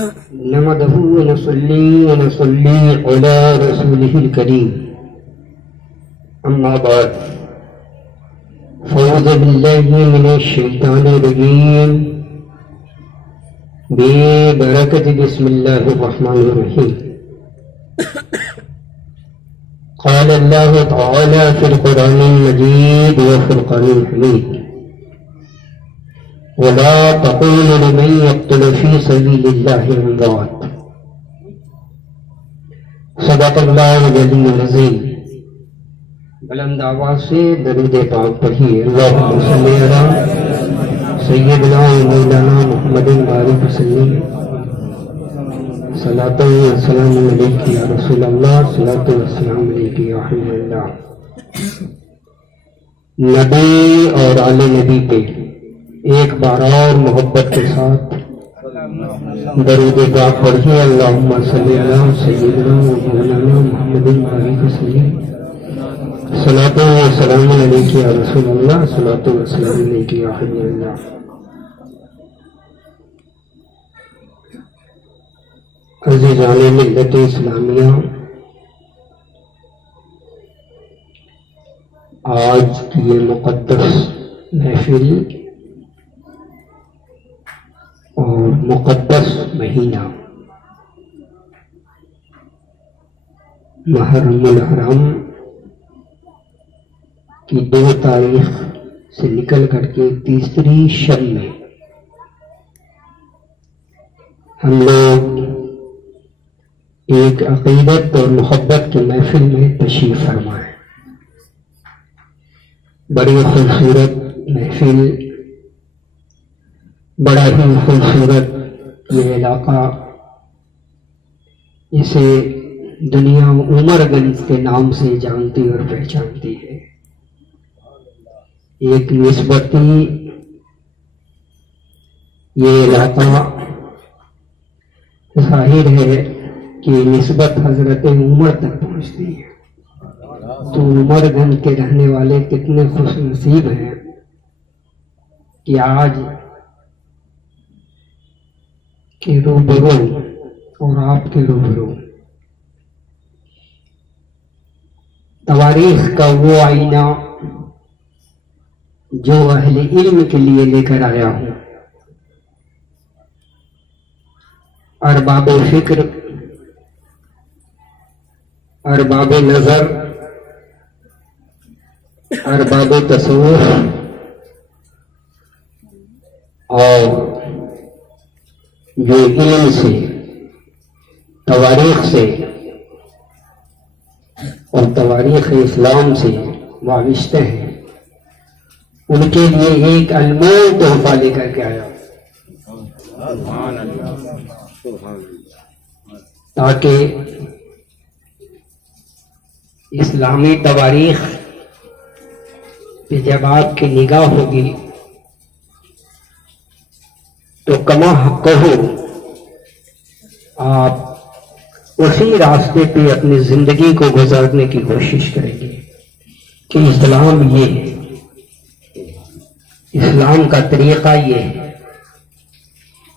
नहमदहु व नसल्ली अला रसूलिहिल करीम। अम्मा बाद फ़अऊज़ु बिल्लाहि मिनश शैतानिर रजीम। बिबरकति बिस्मिल्लाहिर रहमानिर रहीम। क़ाल अल्लाहु तआला फ़िल क़ुरानिल मजीद व फ़ुरक़ानिल हमीद। वला तक़ूलू लिमन यक़्तुलु फ़ी सबीलिल्लाहि अम्वात। सदक़ल्लाहुल अलीयुल अज़ीम। बुलंद आवाज़ से दरूद पाक पढ़िए। अल्लाहुम्मा सल्लि अला सय्यिदिना व मौलाना मुहम्मदिन बारिक वसल्लम। सलातो व सलामु अलैका या रसूल अल्लाह, सलातो व सलामु अलैका या हबीबल्लाह। नबी और आले नबी पे एक बार और मोहब्बत के साथ दरूद पाक पढ़िए। अल्लाहुम्मा सल्लि अला सय्यिदिना व मौलाना मुहम्मदिन बारिक वसल्लम। सलातो व सलामु अलैका या रसूल अल्लाह, सलातो व सलामु अलैका या हबीबल्लाह। अज़ीज़ाने मिल्लत इस्लामिया, आज की ये मुक़द्दस महफिल और मुक़द्दस महीना मुहर्रमुल हरम की 2 तारीख से निकल करके तीसरी शब में हम लोग एक अक़ीदत और मोहब्बत की महफिल में तशरीफ़ फरमा है। बड़ी खूबसूरत महफिल, बड़ा ही खूबसूरत ये इलाका, इसे दुनिया उमरगंज के नाम से जानती और पहचानती है। एक निस्बती ये इलाका जाहिर है कि निस्बत हजरत उमर तक पहुंचती है। तो उमरगंज के रहने वाले कितने खुश नसीब हैं कि आज के रूबरू और आपके रूबरू तवारीख का वो आईना जो अहले इल्म के लिए लेकर आया हूं। अरबाबे फिक्र, अरबाबे नजर, अरबाबे तसव्वुर और जो इल्म से, तवारीख से और तवारीख इस्लाम से वाबिस्ते हैं, उनके लिए एक अनमोल तोहफा लेकर के आया ताकि इस्लामी तवारीख पे जब आपकी निगाह होगी तो कमा कहो आप उसी रास्ते पे अपनी जिंदगी को गुजारने की कोशिश करेंगे कि इस्लाम ये है, इस्लाम का तरीका ये है,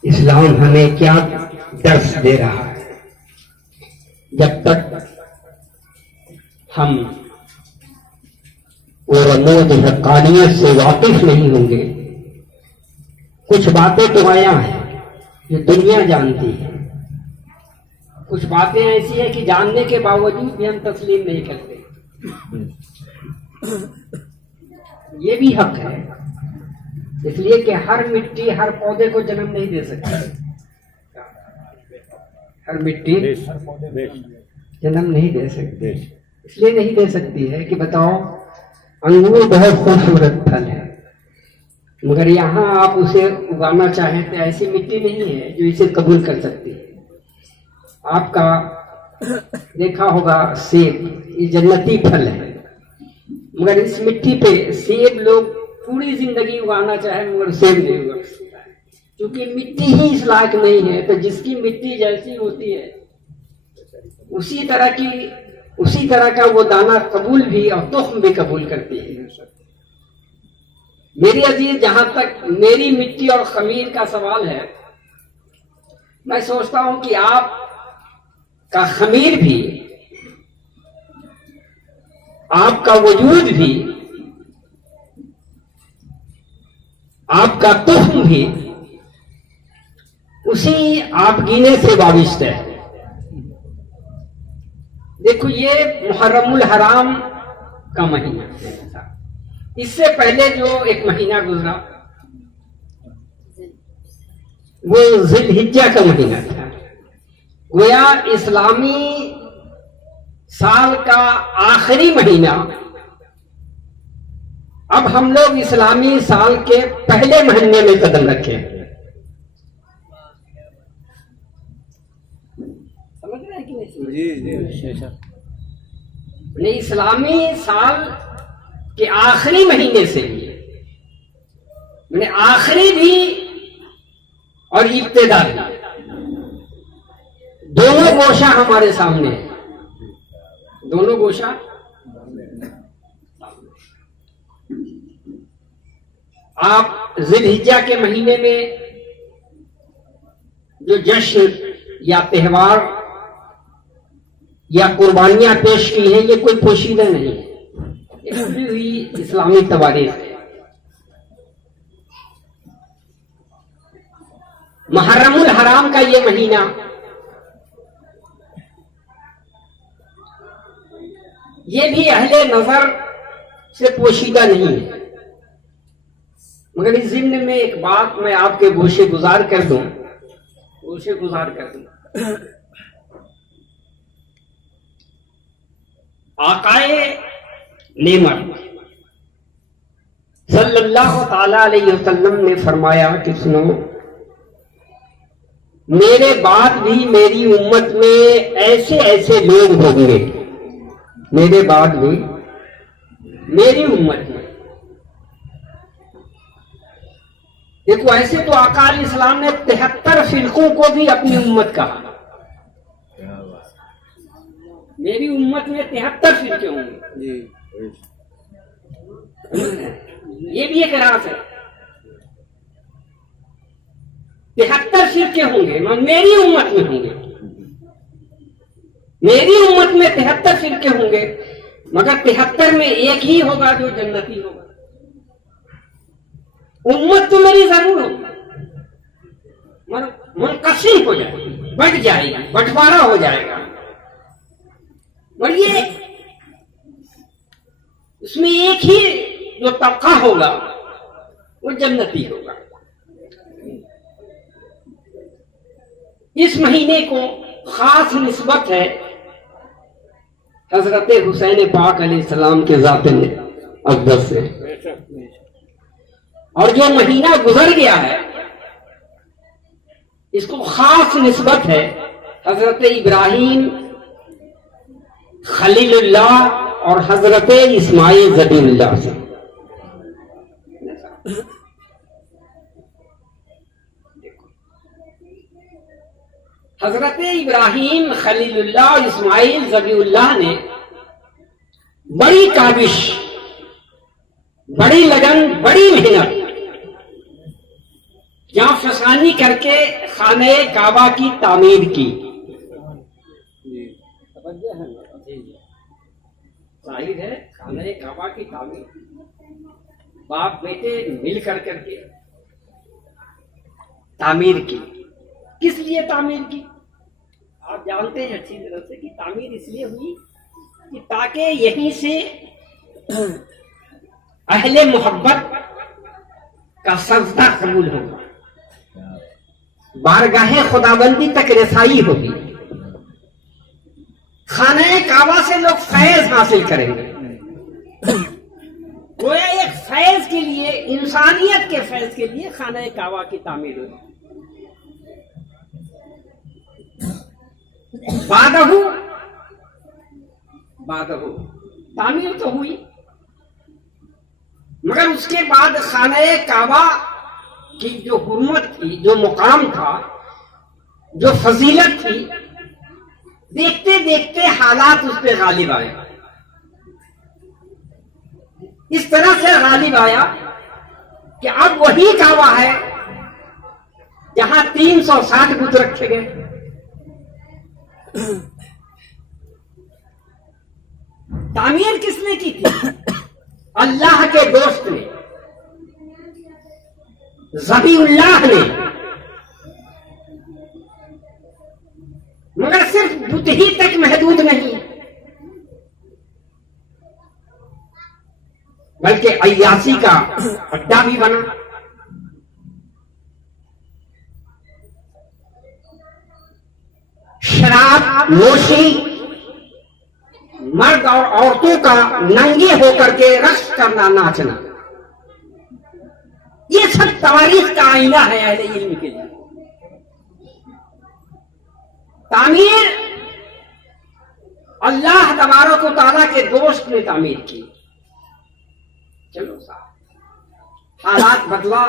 इस्लाम हमें क्या दर्स दे रहा है। जब तक हम और रमूज हक़ानियत से वाकिफ नहीं होंगे, कुछ बातें तो आया है जो दुनिया जानती है, कुछ बातें ऐसी है कि जानने के बावजूद भी हम तस्लीम नहीं करते। ये भी हक है, इसलिए कि हर मिट्टी हर पौधे को जन्म नहीं दे सकती। हर मिट्टी जन्म नहीं दे सकती, इसलिए नहीं दे सकती है कि बताओ अंगूर बहुत खूबसूरत फल है, मगर यहाँ आप उसे उगाना चाहें तो ऐसी मिट्टी नहीं है जो इसे कबूल कर सकती है। आपका देखा होगा सेब, ये जन्नती फल है, मगर इस मिट्टी पे सेब लोग पूरी जिंदगी उगाना चाहे मगर सेब नहीं उगा सकता है, क्योंकि मिट्टी ही इस लायक नहीं है। तो जिसकी मिट्टी जैसी होती है उसी तरह का वो दाना कबूल भी और तुख्म भी कबूल करती है। मेरी अजीज, जहां तक मेरी मिट्टी और खमीर का सवाल है, मैं सोचता हूं कि आप का खमीर भी, आपका वजूद भी, आपका तुफ्म भी उसी आपगीने से वाबिस्त है। देखो, ये मुहर्रमुल हराम का महीना था। इससे पहले जो एक महीना गुजरा वो जिलहिज्जा का महीना था। गोया इस्लामी साल का आखिरी महीना। अब हम लोग इस्लामी साल के पहले महीने में कदम रखे। समझ रहे हैं कि नहीं? जी। इस्लामी साल के आखिरी महीने से भी, मैंने आखिरी भी और इब्तिदा भी, दोनों गोशा हमारे सामने है। दोनों गोशा आप जिलहिज्जा के महीने में जो जश्न या त्योहार या कुर्बानियां पेश की हैं, ये कोई पोशीदा नहीं है, ये खुली हुई इस्लामी तवारीख है। मुहर्रमुल हराम का ये महीना ये भी अहले नजर से पोशीदा नहीं है। मगर इस जिम्न में एक बात मैं आपके गोशे गुजार कर दूं, आकाए नेमत सल्लल्लाहु ताला अलैहि वसल्लम ने फरमाया कि सुनो, मेरे बाद भी मेरी उम्मत में ऐसे ऐसे लोग होंगे, मेरे बाद भी मेरी उम्मत में। देखो, ऐसे तो आका इस्लाम ने 73 फिरकों को भी अपनी उम्मत कहा। मेरी उम्मत में 73 फिरके होंगे, ये भी एक राज है। 73 फिरके होंगे, मेरी उम्मत में होंगे। मेरी उम्मत में 73 फिरके होंगे, मगर 73 में एक ही होगा जो जन्नती होगा। उम्मत तो मेरी जरूर होगी, मुनकसिम हो जाएगी, बढ़ जाएगी, बंटवारा हो जाएगा। और ये उसमें एक ही जो तबका होगा वो जन्नती होगा। इस महीने को खास निस्बत है हजरत हुसैन पाक अलैहिस्सलाम के ज़ात अक़दस से। और जो महीना गुजर गया है इसको खास निस्बत है हजरत इब्राहीम खलीलुल्लाह और हजरत इस्माइल ज़बीहुल्लाह से। हजरत इब्राहीम खलीलुल्लाह इस्माइल ज़बीहुल्लाह ने बड़ी काबिश, बड़ी लगन, बड़ी मेहनत, जान फसानी करके खाने काबा की तामीर की। जाहिर है, खाने काबा की तामीर बाप बेटे मिल करके तामीर की। किस लिए तामीर की? आप जानते हैं अच्छी तरह से कि तामीर इसलिए हुई कि ताकि यहीं से अहले मोहब्बत का सजदा कबूल होगा, बारगाहे खुदाबंदी तक रसाई होगी, खाने काबा से लोग फैज हासिल करेंगे। गोया एक फैज के लिए, इंसानियत के फैज के लिए खाने काबा की तामीर हुई। बादहू तामीर तो हुई, मगर उसके बाद खाने काबा की जो हुर्मत थी, जो मुकाम था, जो फजीलत थी, देखते देखते हालात उस पर गालिब आए। इस तरह से गालिब आया कि अब वही काबा है जहां 360 बुत रखे गए। तामीर किसने की थी? अल्लाह के दोस्त ने, ज़बीउल्लाह ने। मगर सिर्फ बुत ही तक महदूद नहीं, बल्कि अय्यासी का अड्डा भी बना। शराब नोशी, मर्द और औरतों का नंगे होकर के रक्स करना, नाचना, ये सब तवारीख का आईना है अहले इल्म के लिए। तामीर अल्लाह तबारक व तआला के दोस्त ने तामीर की। चलो साहब, हालात बदला,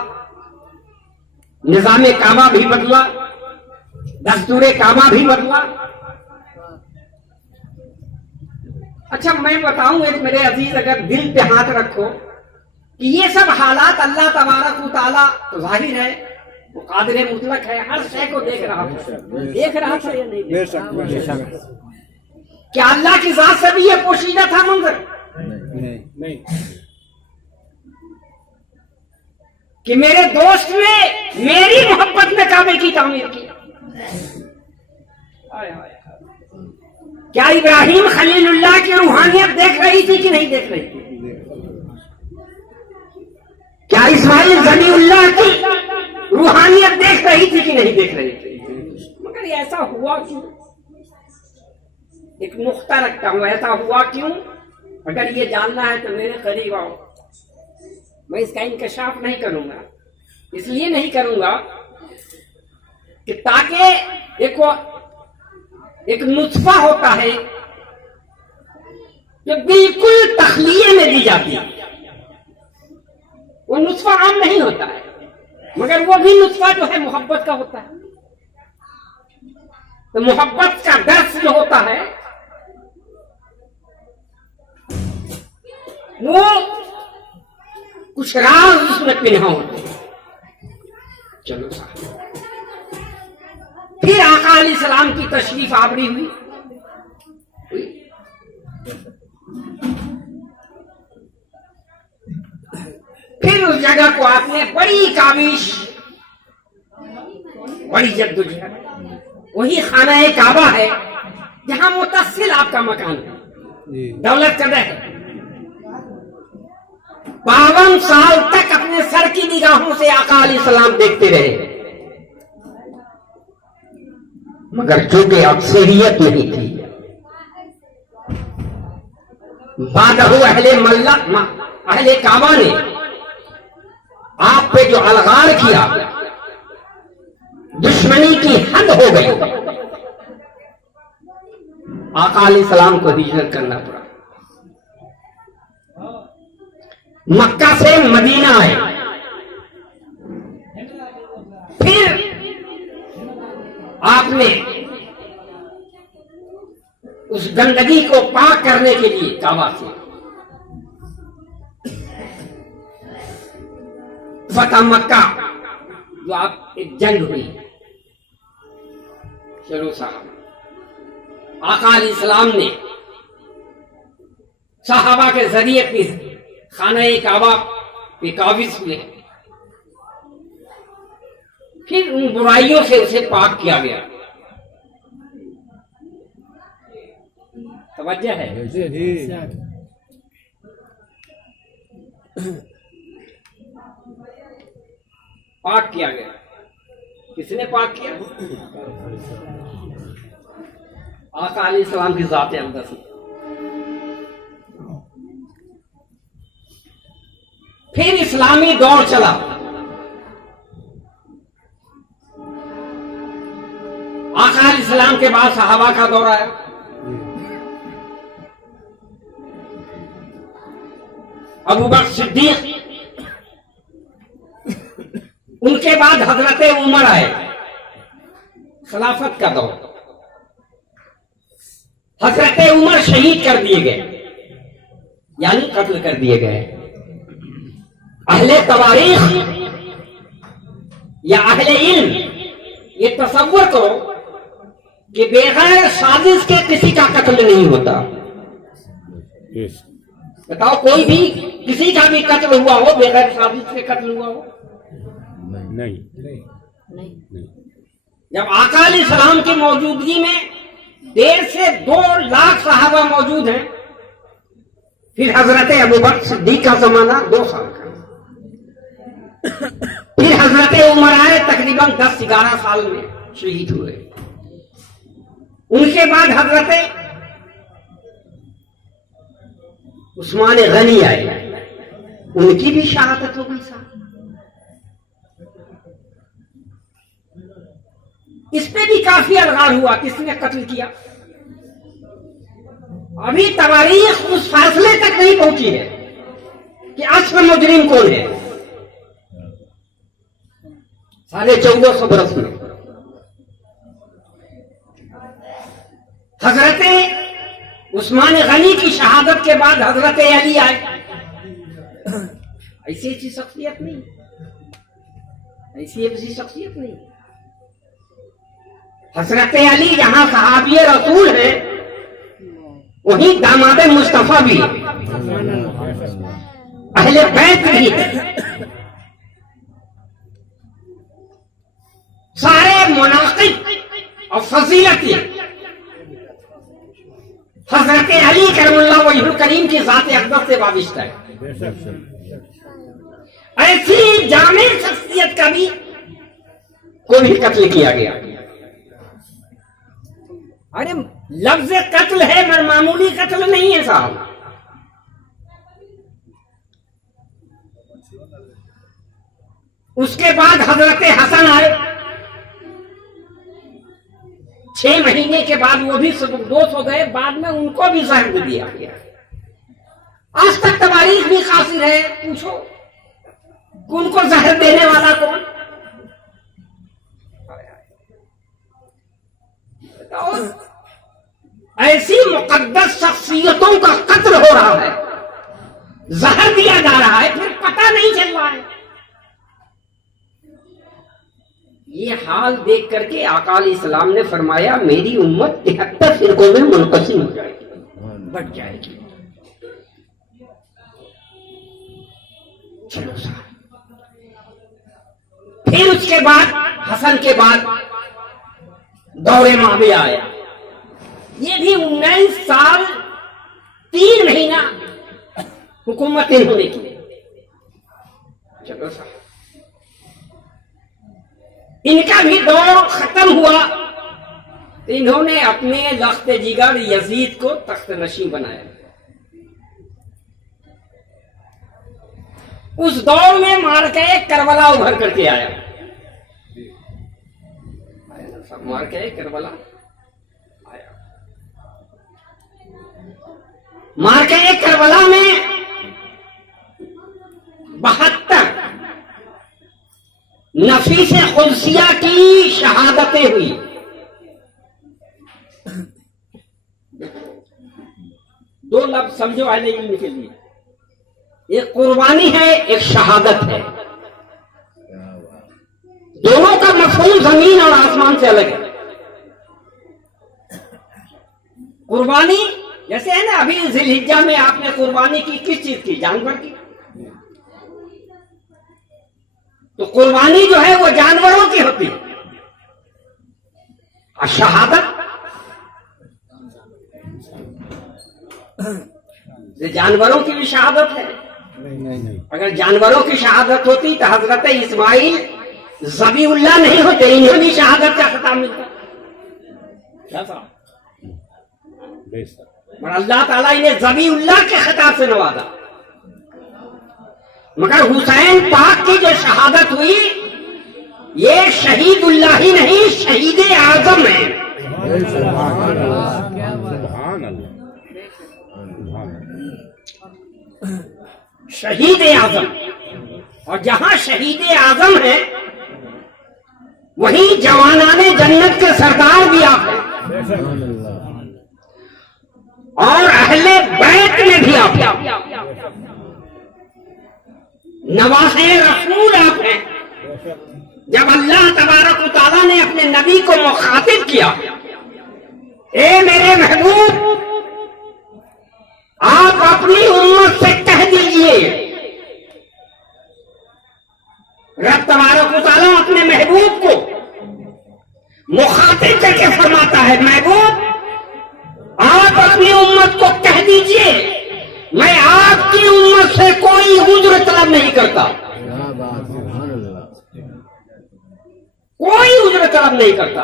निजाम काबा भी बदला, दस्तूर काबा भी बदला। अच्छा मैं बताऊं एक मेरे अजीज, अगर दिल पे हाथ रखो कि ये सब हालात अल्लाह तबारक व तआला तो जाहिर है वो कादिर मुतलक है, हर शय को देख रहा था या नहीं देख रहा? क्या अल्लाह की जात से भी ये पोशीदा था मंजर? नहीं। कि मेरे दोस्त ने मेरी मोहब्बत में काबे की तामीर की। क्या इब्राहिम खलीलुल्लाह की रूहानियत देख रही थी कि नहीं देख रही थी? क्या इस्माइल ज़बीउल्लाह की रूहानियत देख रही थी कि नहीं देख रही थी? मगर ऐसा हुआ क्यों? एक नुक्ता रखता हूं, ऐसा हुआ क्यों? अगर ये जानना है तो मेरे करीब आओ। मैं इसका इंकशाफ नहीं करूंगा, इसलिए नहीं करूंगा कि ताकि एक नुत्फा होता है जो बिल्कुल तखलीए में दी जाती है, वो नुत्फा आम नहीं होता है, मगर वो भी नुत्फा जो है मोहब्बत का होता है। तो मोहब्बत का दर्स जो होता है वो कुछ राज उसमें पिन्हा होते हैं। चलो साहब, फिर आका अलैहिस्सलाम की तशरीफ आवरी हुई। फिर उस जगह को आपने बड़ी काबिश, बड़ी जद्दोजहद, वही खाना काबा है जहां मुतस्सिल आपका मकान है, दौलत कदर है। 52 साल तक अपने सर की निगाहों से आका अलैहिस्सलाम देखते रहे, मगर चूंकि अक्सरियत नहीं थी, बादहु अहले काबा ने आप पे जो अलगार किया, दुश्मनी की हद हो गई। आका अलैहिस्सलाम को हिजरत करना पड़ा, मक्का से मदीना आए। फिर आपने उस गंदगी को पाक करने के लिए काबा से फतह मक्का जो आप एक जंग हुई। चलो साहब, आका अलैहिस्सलाम ने सहाबा के जरिए फिर खाना काबा पे काबिज हुए। फिर उन बुराइयों से उसे पाक किया गया। तवज्जो है? पाक किया गया। किसने पाक किया? आका अलैहिस्सलाम की ज़ात अक़दस से। फिर इस्लामी दौर चला। आका अलैहिस्सलाम के बाद सहाबा का दौर आया। अबू बकर सिद्दीक, उनके बाद हजरत उमर आए, खिलाफत का दौर। हजरत उमर शहीद कर दिए गए, यानी कत्ल कर दिए गए। अहले तवारीख या अहले इल्म ये तसव्वुर करो कि बगैर साजिश के किसी का कत्ल नहीं होता। बताओ कोई भी किसी का भी कत्ल हुआ हो बगैर साजिश के कत्ल हुआ हो? नहीं। जब आका अलैहिस्सलाम की मौजूदगी में 1.5 से 2 लाख सहाबा मौजूद हैं, फिर हजरत अबू बकर सिद्दीक का जमाना 2 साल का, फिर हजरत उमर आए तकरीबन 10-11 साल में शहीद हुए। उनके बाद हजरत उस्मान गनी आए, उनकी भी शहादत हो गई साहब। इस पे भी काफी अलगार हुआ किसने कत्ल किया। अभी तवारीख उस फासले तक नहीं पहुंची है कि असल मुजरिम कौन है। 1450 बरस में हजरत उस्मान गनी की शहादत के बाद हजरत अली आए। ऐसी शख्सियत नहीं, ऐसी शख्सियत नहीं। हजरत अली जहां सहाबी रसूल है वहीं दामाद मुस्तफा भी, अहले बैत भी है। सारे मुनाकिब और फजीलत हजरत अली करमुल्लाह वजहुल करीम की ज़ात अक़दस से वाबिस्ता है। ऐसी जामे शख्सियत का भी कोई भी कत्ल किया गया। अरे लफ्ज कत्ल है, मगर मामूली कत्ल नहीं है साहब। उसके बाद हजरत हसन आए, 6 महीने के बाद वो भी दोष हो गए। बाद में उनको भी जहर दे दिया गया। आज तक तवारीख भी कासिर है, पूछो उनको जहर देने वाला कौन? ऐसी मुकद्दस शख्सियतों का कत्ल हो रहा है, जहर दिया जा रहा है, फिर पता नहीं चल रहा है। ये हाल देख करके आका अलैहिस्सलाम ने फरमाया मेरी उम्मत 73 फिरकों में मुनक़सिम हो जाएगी, बट जाएगी। चलो साहब, फिर उसके बाद हसन के बाद दौरे मुआविया आया। ये भी 19 साल 3 महीना हुकूमत इन्होंने की। चलो साहब, इनका भी दौर खत्म हुआ। इन्होंने अपने लख्त जिगर यजीद को तख्त नशीं बनाया। उस दौर में मार के करबला उभर करके आया। सब मार के करबला आया। मार के करबला में 72 नफीस खुलसिया की शहादतें हुई। दो लफ्ज समझो अहले इल्म के लिए, एक कुर्बानी है, एक शहादत है। दोनों का मफहूम जमीन और आसमान से अलग है। कुर्बानी जैसे है ना, अभी जिलहिज्जा में आपने कुर्बानी की किस चीज की? जानवर की। तो कुर्बानी जो है वो जानवरों की होती है, और शहादत जानवरों की भी शहादत है। नहीं। अगर जानवरों की शहादत होती तो हजरत इस्माइल ज़बीहुल्लाह नहीं होते, इन्हें भी शहादत का खिताब मिलता। क्या साहब, और अल्लाह ताला इन्हें ज़बीहुल्लाह के खिताब से नवाजा। मगर हुसैन पाक की जो शहादत हुई, ये शहीदुल्लाह ही नहीं, शहीद आजम है। शहीद आजम, और जहां शहीद आजम है वहीं जवानाने जन्नत के सरदार भी आप हैं, और अहले बैत में भी आप हैं, नवासे रसूल आप हैं। जब अल्लाह तबारक व तआला ने अपने नबी को मुखातिब किया, ए मेरे महबूब, आप अपनी उम्मत से कह दीजिए। रब तबारक व तआला अपने महबूब को मुखातिब करके फरमाता है, महबूब आप अपनी उम्मत को कह दीजिए, मैं आपकी उम्मत से कोई उज्र तलब नहीं करता, कोई उज्र तलब नहीं करता,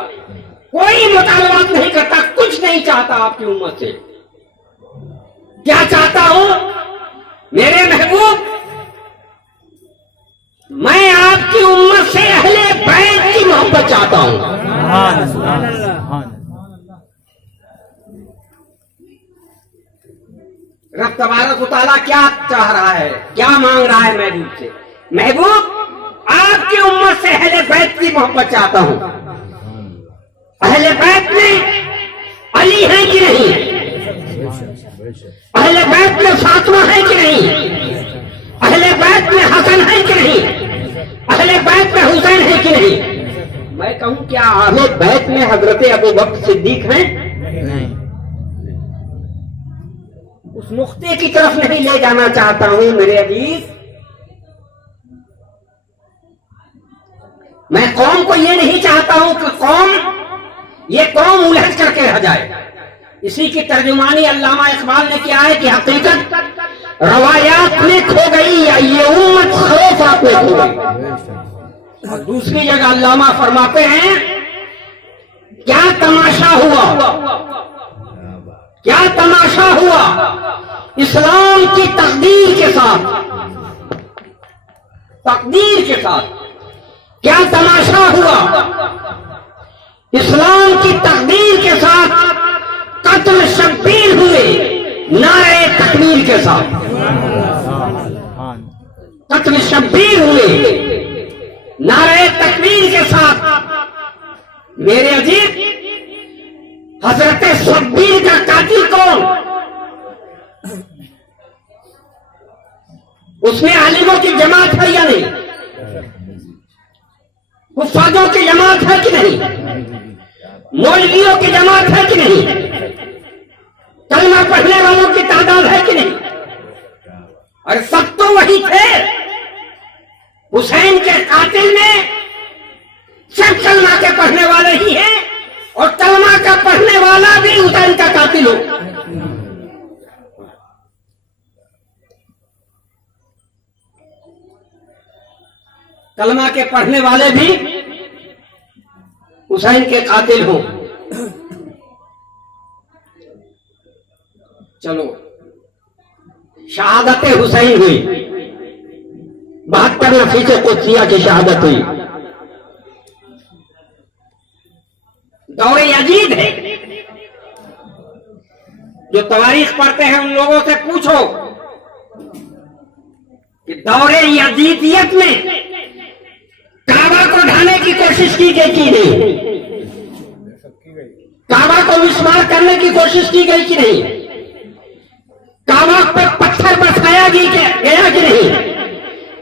कोई मुतालबात नहीं करता, कुछ नहीं चाहता आपकी उम्मत से। क्या चाहता हूं मेरे महबूब, मैं आपकी उम्मत से अहले बैत की मोहब्बत चाहता हूं। रब तबारक व तआला क्या चाह रहा है, क्या मांग रहा है महबूब से? महबूब आपकी उम्मत से अहले बैत की मोहब्बत चाहता हूं। अहले बैत में अली है कि नहीं? अहले बैत में फातिमा है कि नहीं? अहले बैत में हसन है कि नहीं? अहले बैत में हुसैन है कि नहीं? मैं कहूं क्या अहले बैत में हजरत अबू बकर सिद्दीक हैं? उस नुक्ते की तरफ नहीं ले जाना चाहता हूं मेरे अजीज। मैं कौम को ये नहीं चाहता हूं कि ये कौम उलझ करके रह जाए। इसी की तर्जुमानी अल्लामा इकबाल ने किया है कि हकीकत रवायात में खो गई या ये उम्मत खौफ में खो गई। और दूसरी जगह अल्लामा फरमाते हैं, क्या तमाशा हुआ, क्या तमाशा हुआ इस्लाम की तकदीर के साथ, तकदीर के साथ क्या तमाशा हुआ इस्लाम की तकदीर के साथ कत्ल शब्बीर हुए नारे तकबीर के साथ, कत्ल शब्बीर हुए नारे तकबीर के साथ। मेरे अजीब, हजरत शब्बीर का कातिल कौन? उसमें आलिमों की जमात है या नहीं? हुफ्फाजों की जमात है कि नहीं? मौलवियों की जमात है कि नहीं? कलमा पढ़ने वालों की तादाद है कि नहीं? और सब तो वही थे। हुसैन के कातिल में सब कलमा के पढ़ने वाले ही हैं, और कलमा का पढ़ने वाला भी हुसैन का कातिल हो। कलमा के पढ़ने वाले भी हुसैन के कातिल हो। चलो, शहादत हुसैन हुई, 72 नफीस कुदसिया की शहादत हुई। दौरे यजीद है, जो तवारीख पढ़ते हैं उन लोगों से पूछो कि दौरे यजीदियत में काबा को ढाने की कोशिश की गई कि नहीं? काबा को विस्मार करने की कोशिश की गई कि नहीं? काबा पर पत्थर बरसाया गया कि नहीं?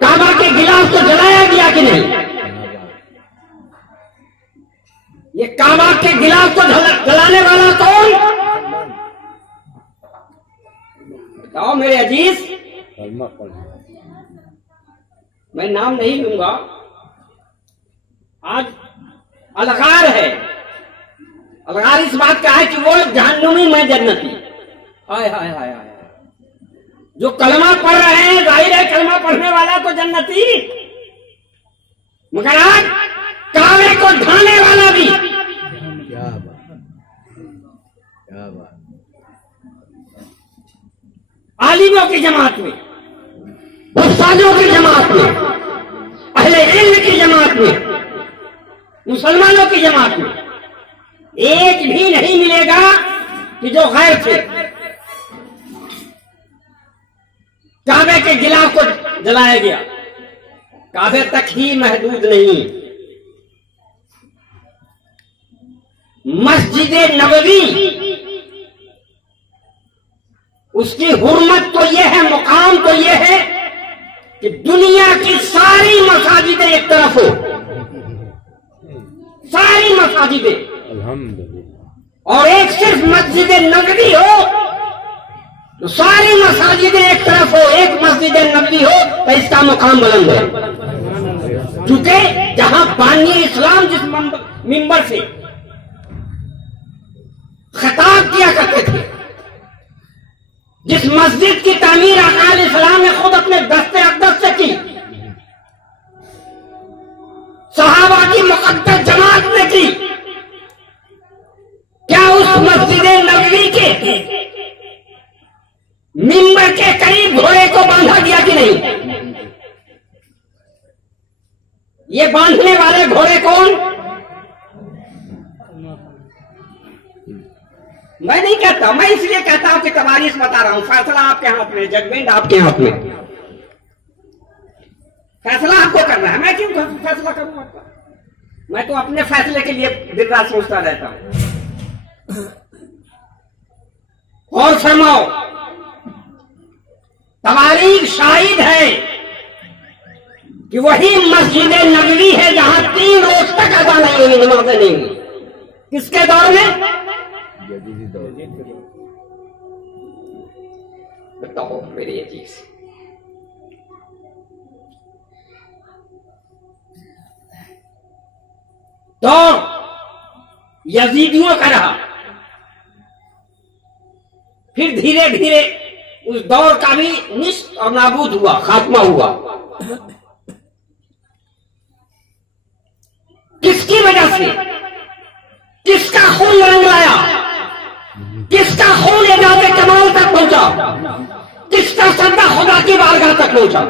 काबा के गिलाफ को जलाया गया कि नहीं? ये काबा के गिलाफ को जलाने वाला कौन? बताओ मेरे अजीज। मैं नाम नहीं लूंगा। आज अलगार है, अलगार इस बात का है कि वो जहन्नुमी, मैं जन्नती। हाय हाय हाय हाय, जो कलमा पढ़ रहे हैं, जाहिर है कलमा पढ़ने वाला तो जन्नती, मगर आज काबे को ढाने वाला भी। क्या बात, क्या बात। आलिमों की जमात में, उस्तादों की जमात में, अहले इल्म की जमात में, मुसलमानों की जमात में एक भी नहीं मिलेगा कि जो गैर थे। काबे के गिलाफ को जलाया गया, काबे तक ही महदूद नहीं, मस्जिद नबवी, उसकी हुर्मत तो यह है, मुकाम तो यह है कि दुनिया की सारी मसाजिदें एक तरफ हो, मसाजिदें, और एक सिर्फ मस्जिद नबवी हो तो सारी मसाजिदें एक तरफ हो, एक मस्जिद नबवी हो तो इसका मुकाम बुलंद है। क्योंकि जहां बानी इस्लाम जिस मिंबर से खिताब किया करते थे, जिस मस्जिद की तामीर आका इस्लाम ने खुद अपने दस्ते अक़दस से की, सहाबा की मुक़द्दस जमात ने की, क्या उस मस्जिद नबवी के मिंबर के करीब घोड़े को बांधा गया कि नहीं? ये बांधने वाले घोड़े कौन? मैं नहीं कहता, मैं इसलिए कहता हूं कि तवारीख बता रहा हूं। फैसला आपके हाथ में, जजमेंट आपके हाथ में, फैसला आपको करना है। मैं क्यों फैसला करूं आपका? मैं तो अपने फैसले के लिए दिन रात सोचता रहता हूं। और फरमाओ, तवारीख शाहिद है कि वही मस्जिद नबवी है जहां 3 रोज तक अदा नहीं हुई, नमाजें नहीं हुई। किसके दौर में? बताओ मेरे अजीज, तो यजीदियों का रहा, फिर धीरे धीरे उस दौर का भी निष्ठ और नाबूद हुआ, खात्मा हुआ। किसकी वजह से? किसका खून रंग लाया? किसका खून एजाज़ कमाल तक पहुंचा? किसका सजदा खुदा की बारगाह तक पहुंचा?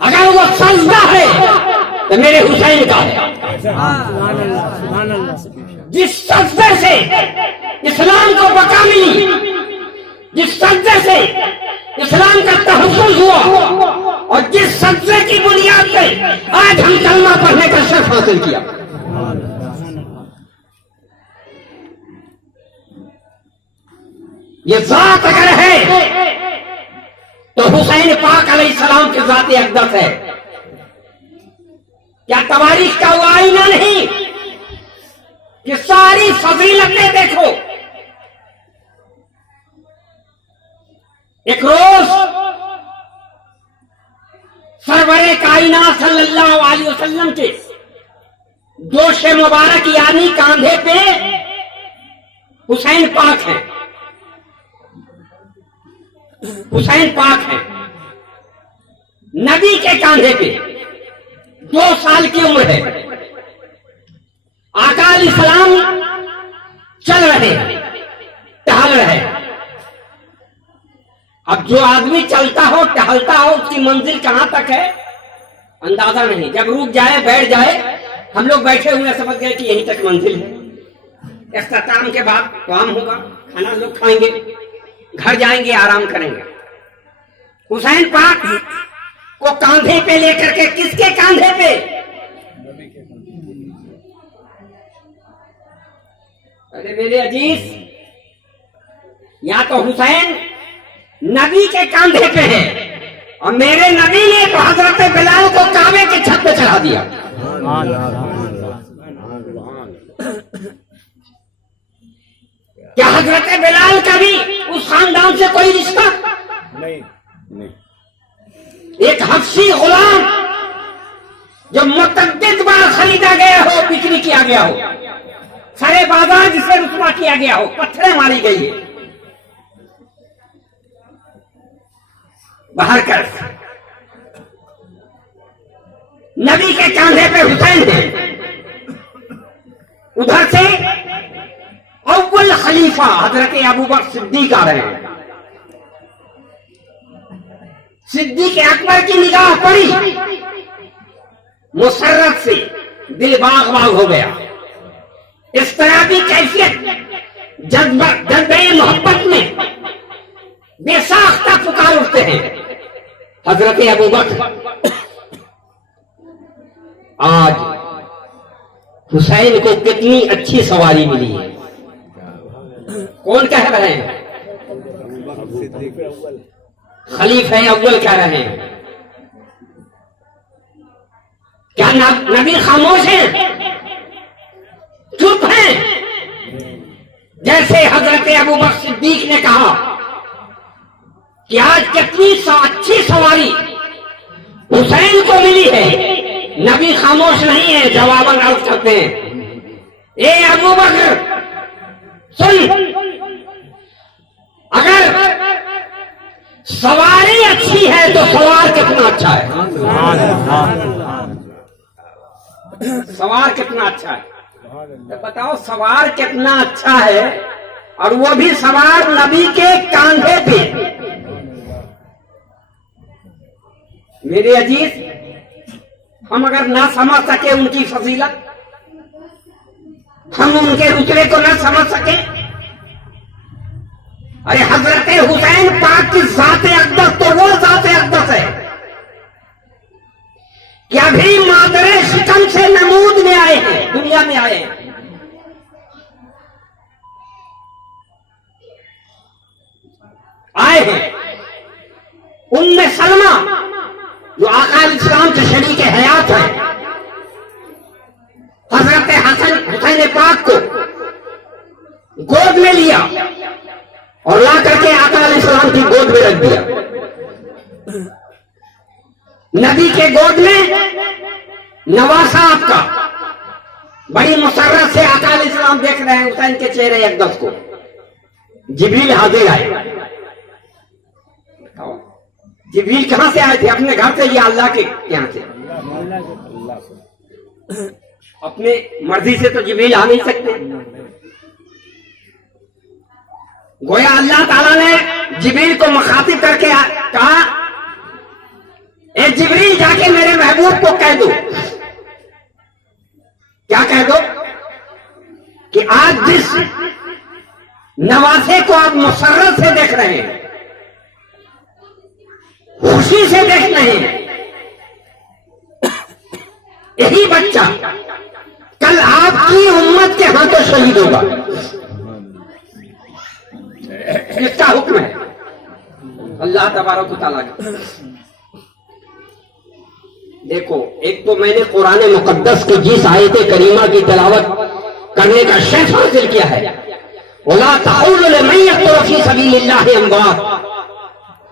अगर वो सजदा है तो मेरे हुसैन का है। जिस सजदे से इस्लाम को बका मिली, जिस सजदे से इस्लाम का तहफ़्फ़ुज़ हुआ, और जिस सजदे की बुनियाद पे आज हम कलमा पढ़ने का शर्फ हासिल किया, ये जात अगर है तो हुसैन पाक अलैहिस्सलाम की जात अक़दस है। क्या तवारीख का वो आईना नहीं कि सारी फजीलतें देखो? एक रोज सरवरे कायनात सल्लल्लाहु अलैहि वसल्लम के दोशे मुबारक यानी कांधे पे हुसैन पाक है, हुसैन पाक है। नबी के कांधे पे 2 साल की उम्र है। आका अलैहिस्सलाम चल रहे, टहल रहे। अब जो आदमी चलता हो, टहलता हो, उसकी मंजिल कहां तक है अंदाजा नहीं। जब रुक जाए, बैठ जाए, हम लोग बैठे हुए समझ गए कि यहीं तक मंजिल है। इख्तिताम के बाद काम होगा, खाना लोग खाएंगे, घर जाएंगे, आराम करेंगे। हुसैन पाक को कांधे पे लेकर के, किसके कांधे पे? अरे मेरे अजीज, या तो हुसैन नबी के कांधे पे है, और मेरे नबी ने तो हजरत बिलाल को काबे के छत पे चढ़ा दिया। क्या हजरत बिलाल का भी उस खानदान से कोई रिश्ता नहीं? एक हफ्सी गुलाम जो मुतअद्दिद बार खरीदा गया हो, बिक्री किया गया हो, सारे बाजार जिसे रुसवा किया गया हो, पत्थरें मारी गई है, बाहर कर। नबी के कांधे पे हुसैन है। उधर से अव्वल खलीफा हजरत अबू बकर सिद्दीक आ रहे हैं। सिद्दीक अकबर की निगाह पड़ी, मुसर्रत से दिल बाग बाग हो गया। इस तरह की कैफियत जज्बे मोहब्बत में बेसाख्ता पुकार उठते हैं। हजरत अबू बकर, आज हुसैन को कितनी अच्छी सवारी मिली है। कौन कह रहे हैं? खलीफा अव्वल कह रहे हैं। क्या नबी खामोश हैं? चुप हैं। जैसे हजरत अबू बकर सिद्दीक ने कहा कि आज कितनी अच्छी सवारी हुसैन को मिली है, नबी खामोश नहीं है, जवाबन अर्ज करते हैं, ए अबू बकर सुन, अगर सवारी अच्छी है तो सवार कितना अच्छा है, सवार कितना अच्छा है। तो बताओ सवार कितना अच्छा है, और वो भी सवार नबी के कांधे पे। मेरे अजीज, हम अगर ना समझ सके उनकी फजीलत, हम उनके रुतबे को ना समझ सके, अरे हजरत हुसैन पाक की ज़ात अक़दस तो वो ज़ात अक़दस है कि अभी मादरे शिकम से नमूद में आए हैं, दुनिया में आए हैं। आए हैं उम्मे सलमा जो आका इस्लाम के शरीक हयात है, हजरत हसन हुसैन पाक को गोद में लिया और ला करके आका इस्लाम की गोद में रख दिया। नबी के गोद में नवासा आपका, बड़ी मुसर्रत से आका इस्लाम देख रहे हैं हुसैन के चेहरे अक़दस को। जिब्रील हाजिर आए। जिब्रील कहां से आए थे? अपने घर से या अल्लाह के यहां से? अपने मर्जी से तो जिब्रील आ नहीं सकते। गोया अल्लाह ताला ने जिब्रील को मुखातिब करके कहा, ए जिब्रील जाके मेरे महबूब को कह दो। क्या कह दो? कि आज जिस नवासे को आप मुसर्रत से देख रहे हैं, खुशी से देख रहे हैं, यही बच्चा कल आपकी उम्मत के हाथों शहीद होगा। किसका हुक्म है? अल्लाह तबारक व तआला का। देखो, एक तो मैंने कुरान मुकद्दस की जिस आयत करीमा की तिलावत करने का शर्फ हासिल किया है, वला तक़ूलू लिमन यक़्तुलु फ़ी सबीलिल्लाहि अमवात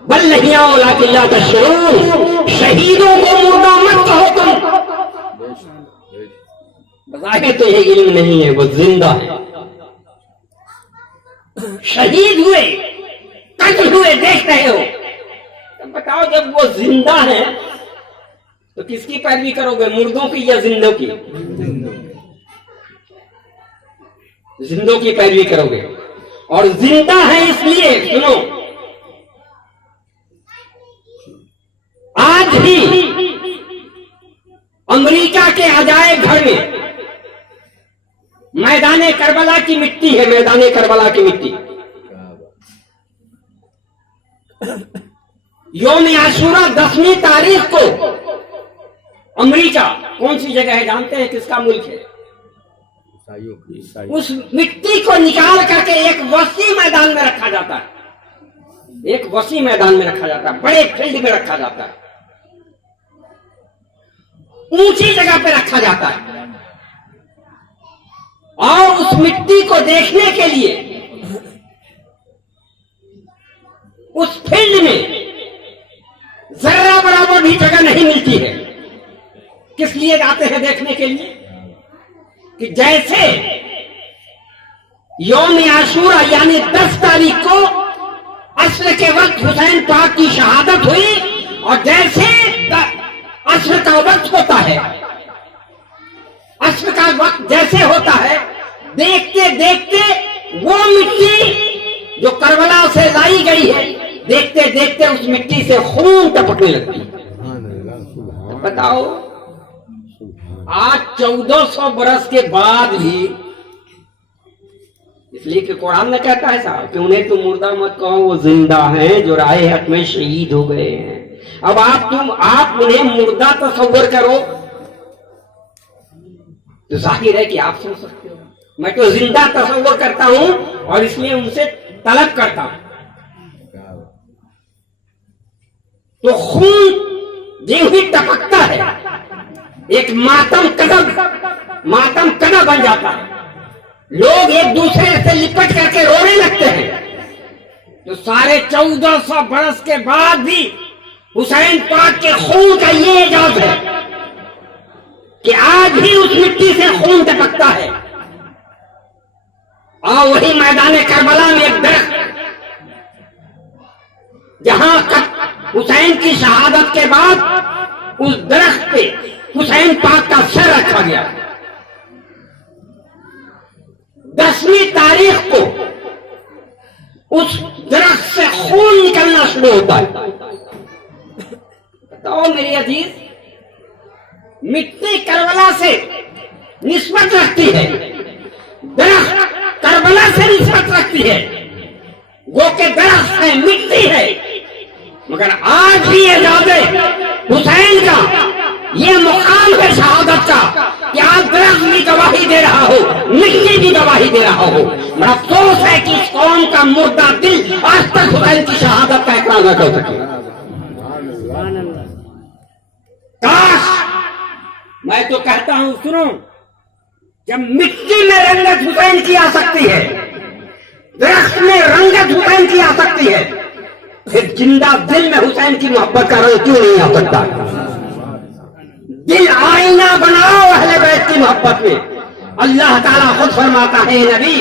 बल अहिय्याउन वलाकिन ला तशऊरून। शहीदों को मुर्दा मत कहो तुम, बज़ाहिर तो ये इल्म नहीं है, वो जिंदा है। शहीद हुए, कत्ल हुए देख रहे हो, तो बताओ जब वो जिंदा है तो किसकी पैरवी करोगे, मुर्दों की या जिंदों की? जिंदों की पैरवी करोगे। और जिंदा है इसलिए, सुनो, आज भी अमेरिका के अजायब घर में मैदाने करबला की मिट्टी है, मैदाने करबला की मिट्टी। यौम आशूरा 10वीं तारीख को अमेरिका, कौन सी जगह है जानते हैं? किसका मुल्क है? उस मिट्टी को निकाल करके एक वसी मैदान में रखा जाता है, एक वसी मैदान में रखा जाता है, बड़े फील्ड में रखा जाता है, ऊंची जगह पे रखा जाता है। और उस मिट्टी को देखने के लिए उस फील्ड में जरा बराबर भी जगह नहीं मिलती है। किस लिए जाते हैं? देखने के लिए कि जैसे यौम आशूरा यानी 10 तारीख को अस्र के वक्त हुसैन पाक की शहादत हुई, और जैसे अस्र का वक्त होता है, अस्र का वक्त जैसे होता है, देखते देखते वो मिट्टी जो करबला से लाई गई है, देखते देखते उस मिट्टी से खून टपकने लगती है। बताओ, आज 1400 बरस के बाद भी, इसलिए कि कुरान में कहता है साहब कि उन्हें तुम मुर्दा मत कहो, वो जिंदा हैं जो राहे हक में शहीद हो गए हैं। अब आप उन्हें मुर्दा तस्वर करो तो जाहिर है कि आप सुन सकते हो। मैं तो जिंदा तस्वर करता हूं और इसलिए उनसे तलब करता हूं। तो खून जो ही टपकता है, एक मातम कदा बन जाता है। लोग एक दूसरे से लिपट करके रोने लगते हैं, तो सारे 1400 बरस के बाद भी हुसैन पाक के खून का ये एजाज है कि आज भी उस मिट्टी से खून टपकता है। और वही मैदान करबला में एक दरख्त, जहां हुसैन की शहादत के बाद उस दरख्त पे हुसैन पाक का सर रखा गया। 10वीं तारीख को उस दरख्त से खून निकलना शुरू होता है। तो मेरी अजीज, मिट्टी करबला से निस्बत रखती है, दरख्त करबला से निस्बत रखती है, वो के दरख्त है, मिट्टी है, मगर आज भी ये यादें हुसैन का ये मुकाम है शहादत का कि आज दरख्त भी गवाही दे रहा हो, मिट्टी भी गवाही दे रहा हो। मेरा अफसोस है कि इस कौम का मुर्दा दिल आज तक हुसैन की शहादत का इकरार न कर सके। काश, मैं तो कहता हूं, सुनो, जब मिट्टी में रंगत हुसैन की आ सकती है, दरख्त में रंगत हुसैन की आ सकती है, फिर जिंदा दिल में हुसैन की मोहब्बत का रंग क्यों नहीं आ सकता? दिल आईना बनाओ अहले बैत की मोहब्बत में। अल्लाह ताला खुद फरमाता है, नबी,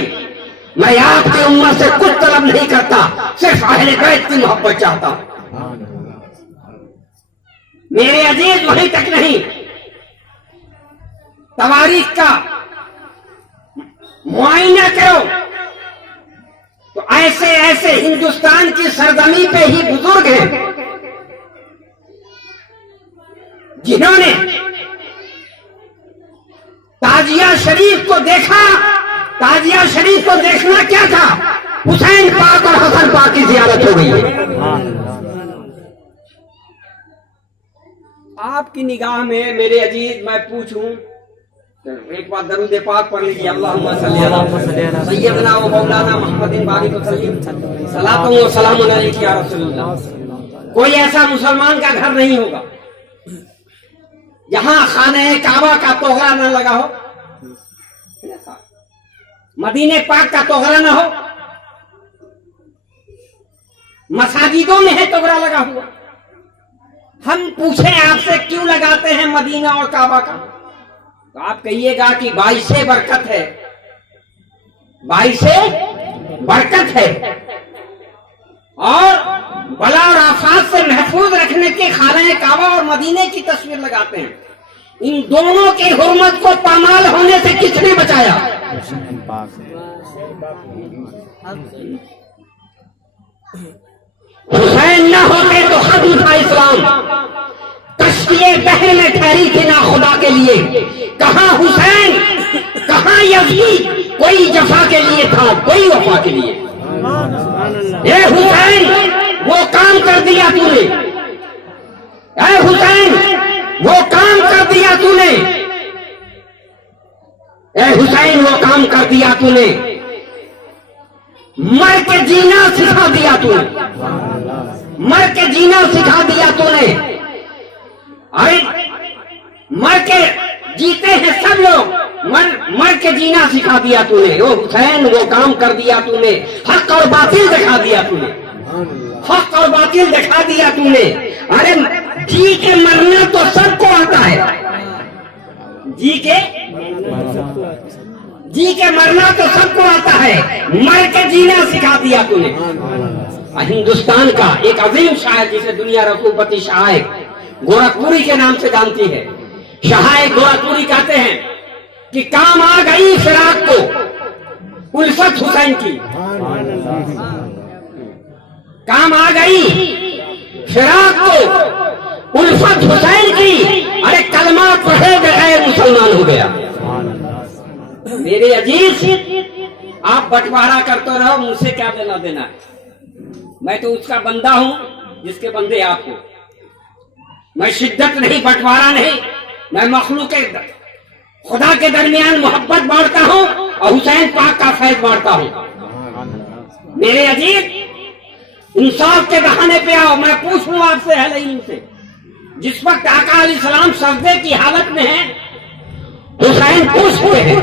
मैं आपकी उम्मत से कुछ तलब नहीं करता, सिर्फ अहले बैत की मोहब्बत चाहता हूं। मेरे अजीज, वहीं तक नहीं, तवारीख का मुआयना करो तो ऐसे ऐसे हिंदुस्तान की सरजमी पे ही बुजुर्ग हैं जिन्होंने ताजिया शरीफ को देखा। ताजिया शरीफ को देखना क्या था? हुसैन पाक और हसन पाक की जियारत हो गई। आपकी निगाह में मेरे अजीज मैं पूछूं, एक बार दरूद पाक पढ़ लीजिए। अल्लाहुम्मा सल्ली अला सय्यदना व मौलाना मुहम्मदिन बारिक वसल्लम सलातु व सलामुन अलैका या रसूलल्लाह। कोई ऐसा मुसलमान का घर नहीं होगा जहां खाने काबा का तोहरा न लगा हो, मदीने पाक का तोहरा न हो, मसाजिदों में है तोहरा लगा हुआ। हम पूछे आपसे क्यों लगाते हैं मदीना और काबा का, तो आप कहिएगा कि बाइसे बरकत है, बाइसे बरकत है, और बला और आफात से महफूज रखने के खाने काबा और मदीने की तस्वीर लगाते हैं। इन दोनों की हुर्मत को पामाल होने से किसने बचाया? हुसैन न होते तो खत्म था इस्लाम। कश्तिये बहर में ठहरी थी ना खुदा के लिए। कहां हुसैन, कहां यजीद, कोई जफा के लिए था, कोई वफा के लिए। ए हुसैन, वो काम कर दिया तूने। ए हुसैन, वो काम कर दिया तूने। ए हुसैन, वो काम कर दिया तूने। मर के जीना सिखा दिया तूने, मर के जीना सिखा दिया तूने। अरे मर के जीते हैं सब लोग, मर के जीना सिखा दिया तूने। ओ हुसैन, वो काम कर दिया तूने। हक और बातिल दिखा दिया तूने, हक और बातिल दिखा दिया तूने। अरे जी के मरना तो सबको आता है, जी के मरना तो सबको आता है, मर के जीना सिखा दिया तूने। हिंदुस्तान का एक अजीम शायर जिसे दुनिया रसूपति शाह गोरखपुरी के नाम से जानती है, शाह गोरखपुरी कहते हैं कि काम आ गई फिराक को उल्फत हुसैन की। काम आ गई फिराक को उल्फत हुसैन की। अरे कलमा पढ़े बगैर मुसलमान हो गया। मेरे अजीज, आप बंटवारा करते रहो, मुझसे क्या देना देना। मैं तो उसका बंदा हूं जिसके बंदे आप हो। मैं शिद्दत नहीं, बंटवारा नहीं, मैं मखलूक खुदा के दरमियान मोहब्बत बांटता हूं और हुसैन पाक का फैज बांटता हूं। मेरे अजीज, इंसाफ के बहाने पे आओ। मैं पूछ लूं आपसे अहले इल्म से, जिस वक्त आका अलैहिस्सलाम सजदे की हालत में है, हुसैन पूछ हुए हैं,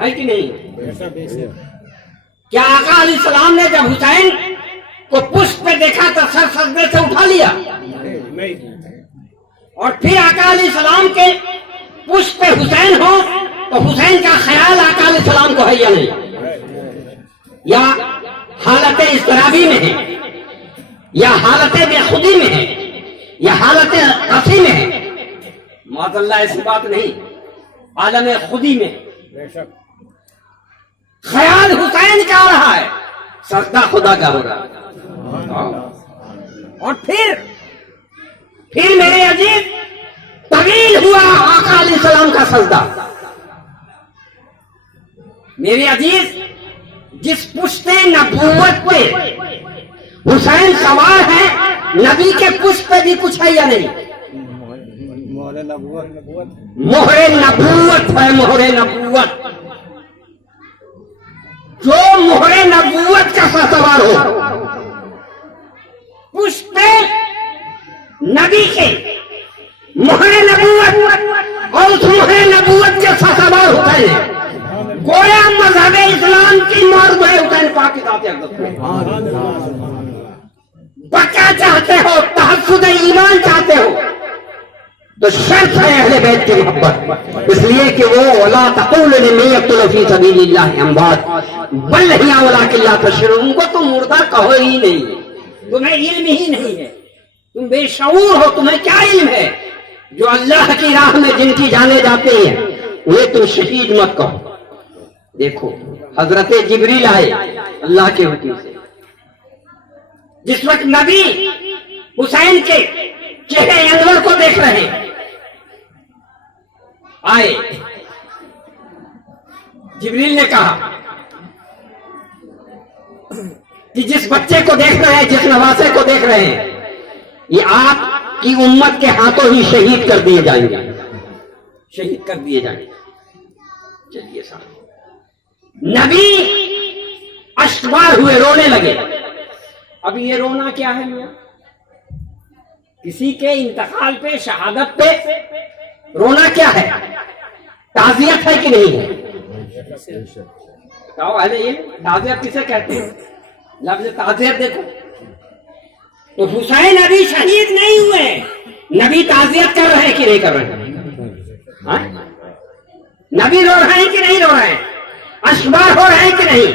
है कि नहीं? क्या आका अलैहिस्सलाम ने जब हुसैन को पुष्प पे देखा तो सर सजदे से उठा लिया? और फिर आका अलैहिस्सलाम के पुष्प पे हुसैन हो तो हुसैन का ख्याल आका अलैहिस्सलाम को है या नहीं? या हालत इस्तराबी में है, या हालत बेखुदी में है, या हालत हंसी में है? माज़अल्लाह ऐसी बात नहीं, आलम खुदी में ख्याल हुसैन का आ रहा है, सजदा खुदा का हो रहा है। और फिर मेरे अजीज तवील हुआ आका अलैहिस्सलाम का सजदा। मेरे अजीज, जिस पुश्ते नबूवत पे हुसैन सवार है, नबी के पुष्प पे भी कुछ है या नहीं? मोहरे नबूवत है, मोहरे नबूवत। जो मोहरे नबूवत का सवार हो, पुष्प पे नबी के मोहरे नबूवत और उस मोहरे नबूवत के सवार हुसैन है। गोया मजहब इस्लाम की मर्द है हुसैन पाक की जाते बचा चाहते हो, तहफ्फुज़ ईमान चाहते हो तो शर्त है अहले बैत की मोहब्बत। इसलिए कि वो वला तक़ूलू लिमन यक़्तुलु फ़ी सबीलिल्लाहि अमवात बल हिया वलाकिन ला तशऊरून। उनको तुम मुर्दा कहो ही नहीं, तुम्हें इल्म ही नहीं है, तुम बेशऊर हो, तुम्हें क्या इल्म है? जो अल्लाह की राह में जिनकी जाने जाते हैं उन्हें तुम शहीद मत कहो। देखो हजरत जिब्रील आए अल्लाह के हुक्म से, जिस वक्त नबी हुसैन के चेहरे अनवर को देख रहे आए, जिब्रील ने कहा कि जिस बच्चे को देख रहे हैं, जिस नवासे को देख रहे हैं, ये आपकी उम्मत के हाथों ही शहीद कर दिए जाएंगे, शहीद कर दिए जाएंगे। चलिए साहब, नबी अश्कबार हुए, रोने लगे। अब ये रोना क्या है मियां? किसी के इंतकाल पे, शहादत पे रोना क्या है? ताज़ियत है कि नहीं है? बताओ अरे ये ताज़ियत किसे कहते हैं? लफ्ज़ ताज़ियत देखो तो हुसैन अभी शहीद नहीं हुए, नबी ताज़ियत कर रहे हैं कि नहीं कर रहे हैं? नबी रो रहे हैं कि नहीं रो रहे हैं? अश्कबार हो रहे हैं कि नहीं?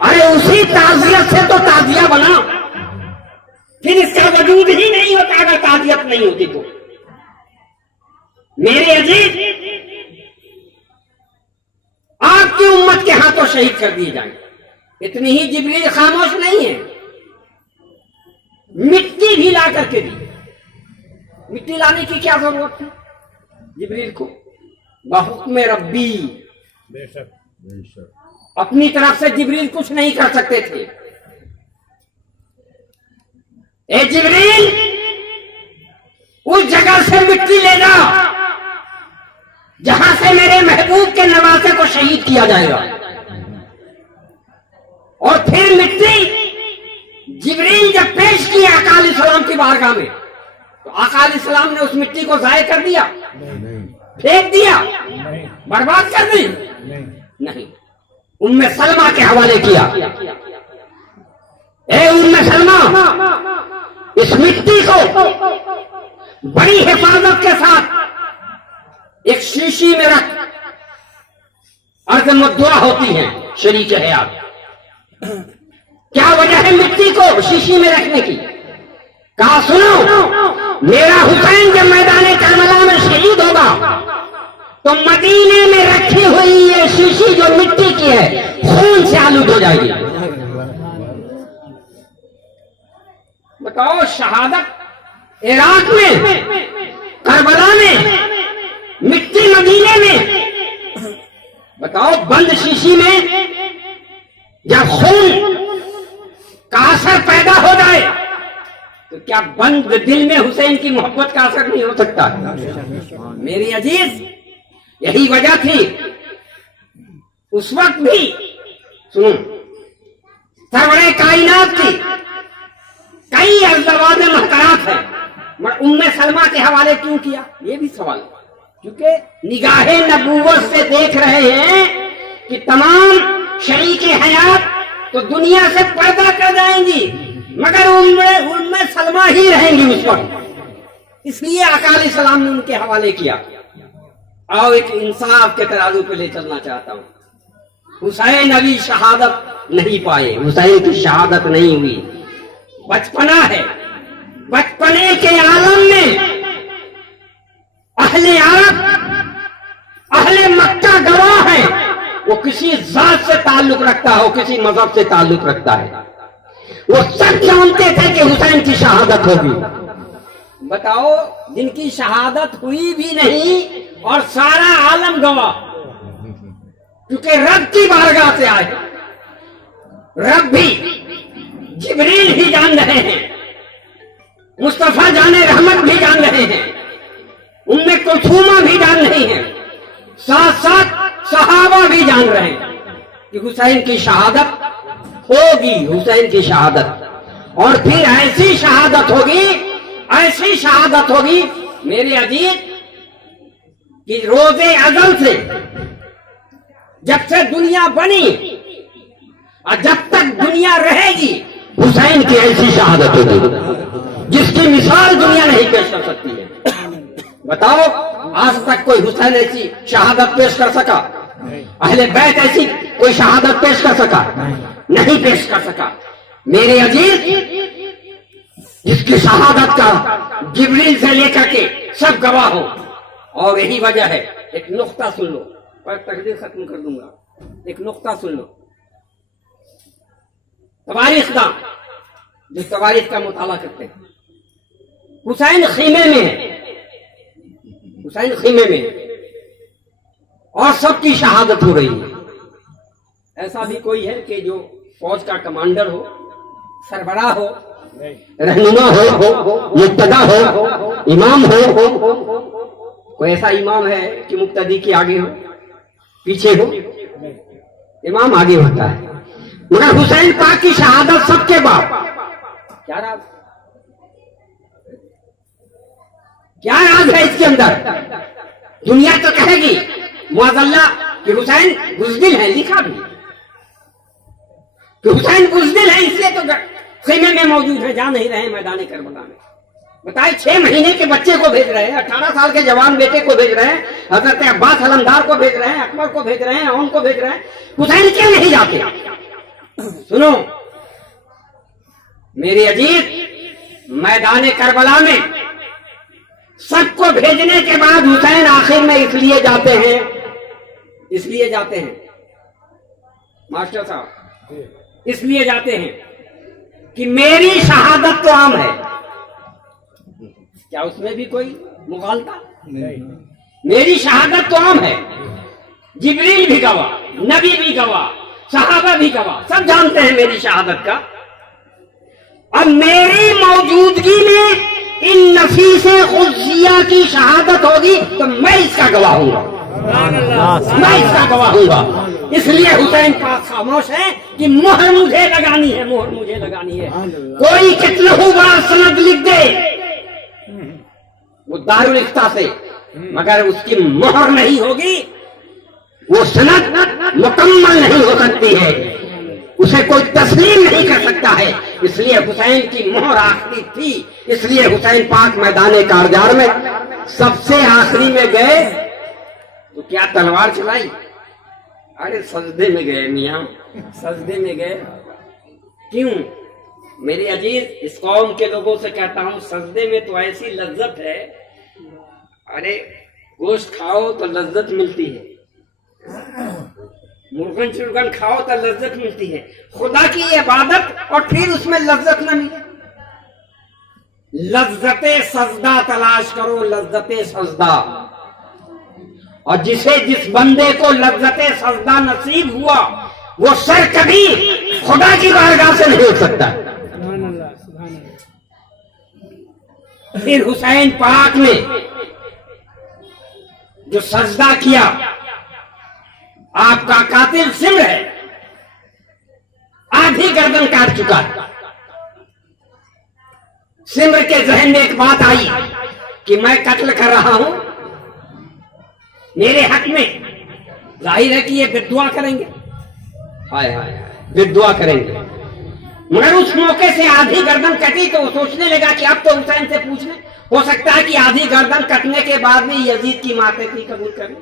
अरे उसी ताज़ियत से तो ताज़िया बना, फिर इसका वजूद ही नहीं होता अगर ताज़ियत नहीं होती तो। मेरे अजीज, आपकी उम्मत के हाथों शहीद कर दिए जाएंगे। इतनी ही जिब्रील खामोश नहीं है, मिट्टी भी ला करके दी। मिट्टी लाने की क्या जरूरत थी जिब्रील को? बहुक्म रब्बी, अपनी तरफ से जिब्रील कुछ नहीं कर सकते थे। ए जिब्रील, उस जगह से मिट्टी ले जाओ जहां से मेरे महबूब के नवासे को शहीद किया जाएगा। और फिर मिट्टी जिब्रील जब पेश की आका अलैहिस्सलाम की बारगाह में, तो आका अलैहिस्सलाम ने उस मिट्टी को जाया कर दिया, फेंक दिया, बर्बाद कर दी? नहीं, उम्मे सलमा के हवाले किया। ए उम्मे सलमा, इस मिट्टी को बड़ी हिफाजत के साथ एक शीशी में रख, अर्ज़ दुआ होती है शरीक हयात। क्या वजह है मिट्टी को शीशी में रखने की? कहा सुनो, मेरा हुसैन जब मैदान करबला में शहीद होगा तो मदीने में रखी हुई ये शीशी जो मिट्टी की है खून से आलूद हो जाएगी। बताओ, शहादत इराक में, करबला में, मिट्टी मदीने में, बताओ बंद शीशी में जब खून का असर पैदा हो जाए तो क्या बंद दिल में हुसैन की मोहब्बत का असर नहीं हो सकता? मेरी अजीज, यही वजह थी उस वक्त भी। सुनो, सरवरे कायनात की कई अज़वाज महतरात है, मगर उम्मे सलमा के हवाले क्यों किया? ये भी सवाल है, क्योंकि निगाहे नबूवत से देख रहे हैं कि तमाम शरीक हयात तो दुनिया से पर्दा कर जाएंगी, मगर उनमें सलमा ही रहेंगी उस वक्त। इसलिए अकाली सलाम ने उनके हवाले किया। और एक इंसाफ के तराजू पे ले चलना चाहता हूं। हुसैन अभी शहादत नहीं पाए, हुसैन की शहादत नहीं हुई, बचपना है। बचपने के आलम में अहले अरब, अहले मक्का गवाह है, वो किसी जात से ताल्लुक रखता हो, किसी मजहब से ताल्लुक रखता है, वो सब जानते थे कि हुसैन की शहादत होगी। बताओ, जिनकी शहादत हुई भी नहीं और सारा आलम गवाह, क्योंकि रब की बारगाह से आए। रब भी, जिब्रील भी जान रहे हैं, मुस्तफा जाने रहमत भी जान रहे हैं, उम्मे कुलथूमा भी जान रही हैं, साथ साथ सहाबा भी जान रहे हैं कि हुसैन की शहादत होगी, हुसैन की शहादत। और फिर ऐसी शहादत होगी, ऐसी शहादत होगी मेरे अजीज, कि रोजे अज़ल से, जब से दुनिया बनी और जब तक दुनिया रहेगी, हुसैन की ऐसी शहादत होगी जिसकी मिसाल दुनिया नहीं पेश कर सकती है। बताओ, आज तक कोई हुसैन ऐसी शहादत पेश कर सका? अहले बैत ऐसी कोई शहादत पेश कर सका? नहीं पेश कर सका। मेरे अजीज, जिसकी शहादत का जिब्रील से लेकर के सब गवाह हो। और यही वजह है, एक नुक्ता सुन लो और तकदीर खत्म कर दूंगा। एक नुक्ता सुन लो। तवारीख का, जो तवारीख का मुताला करते हैं, हुसैन खीमे में है, हुसैन खीमे में है और सबकी शहादत हो रही है। ऐसा भी कोई है कि जो फौज का कमांडर हो, सरबराह हो, रहनुमा हो, मुक्तदा हो, इमाम हो? कोई ऐसा इमाम है कि मुक्तदी के आगे हो, पीछे हो? इमाम आगे होता है। मगर हुसैन पाक की शहादत सबके बाद क्या राज, क्या राज है इसके अंदर? दुनिया तो कहेगी मुअज़्ज़ल्ला कि हुसैन बुज़दिल है, लिखा भी कि हुसैन बुज़दिल है, इसलिए तो खीमे में मौजूद है, जा नहीं रहे मैदान करबला में। बताइए, 6 महीने के बच्चे को भेज रहे हैं, 18 साल के जवान बेटे को भेज रहे हैं, हजरत अब्बास अलमदार को भेज रहे हैं, अकबर को भेज रहे हैं, ओन को भेज रहे हैं, हुसैन क्यों नहीं जाते? सुनो मेरी अजीज, मैदान करबला में सबको भेजने के बाद हुसैन आखिर में इसलिए जाते हैं, इसलिए जाते हैं मास्टर साहब, इसलिए जाते हैं कि मेरी शहादत तो आम है। क्या उसमें भी कोई मुगालता नहीं? मेरी शहादत तो आम है, जिब्रील भी गवाह, नबी भी गवाह, सहाबा भी गवाह, सब जानते हैं मेरी शहादत का। अब मेरी मौजूदगी में इन नफीसे खुशिया की शहादत होगी तो मैं इसका गवाह हूंगा, मैं इसका गवाह हूंगा। इसलिए हुसैन पाक खामोश है कि मोहर मुझे लगानी है, मोहर मुझे लगानी है। कोई कितना बड़ा सनद लिख दे वो दारुल इफ्ता से, मगर उसकी मोहर नहीं होगी, वो सनद मुकम्मल नहीं हो सकती है, उसे कोई तस्लीम नहीं कर सकता है। इसलिए हुसैन की मोहर आखिरी थी, इसलिए हुसैन पाक मैदान कारजार में सबसे आखिरी में गए तो क्या तलवार चलाई? अरे सजदे में गए मियां, सजदे में गए। क्यों? मेरे अजीज, इस कौम के लोगों से कहता हूं, सजदे में तो ऐसी लज्जत है, अरे गोश्त खाओ तो लज्जत मिलती है, मुर्गन चुर्गन खाओ तो लज्जत मिलती है, खुदा की इबादत और फिर उसमें लज्जत न मिले। लज्जते सजदा तलाश करो, लज्जते सजदा। और जिसे जिस बंदे को लज्जते सजदा नसीब हुआ, वो सर कभी खुदा की बारगाह से नहीं उठ सकता। फिर हुसैन पाक ने जो सजदा किया, आपका कातिल सिमर है, आधी गर्दन काट चुका। सिमर के जहन में एक बात आई कि मैं कत्ल कर रहा हूं मेरे हक में, जाहिर है कि ये दुआ करेंगे, हाय हाय, फिर दुआ करेंगे। मगर उस मौके से आधी गर्दन कटी तो वो सोचने लगा कि अब तो हुसैन से पूछने, हो सकता है कि आधी गर्दन कटने के बाद भी यजीद की मातहती कबूल कर ले,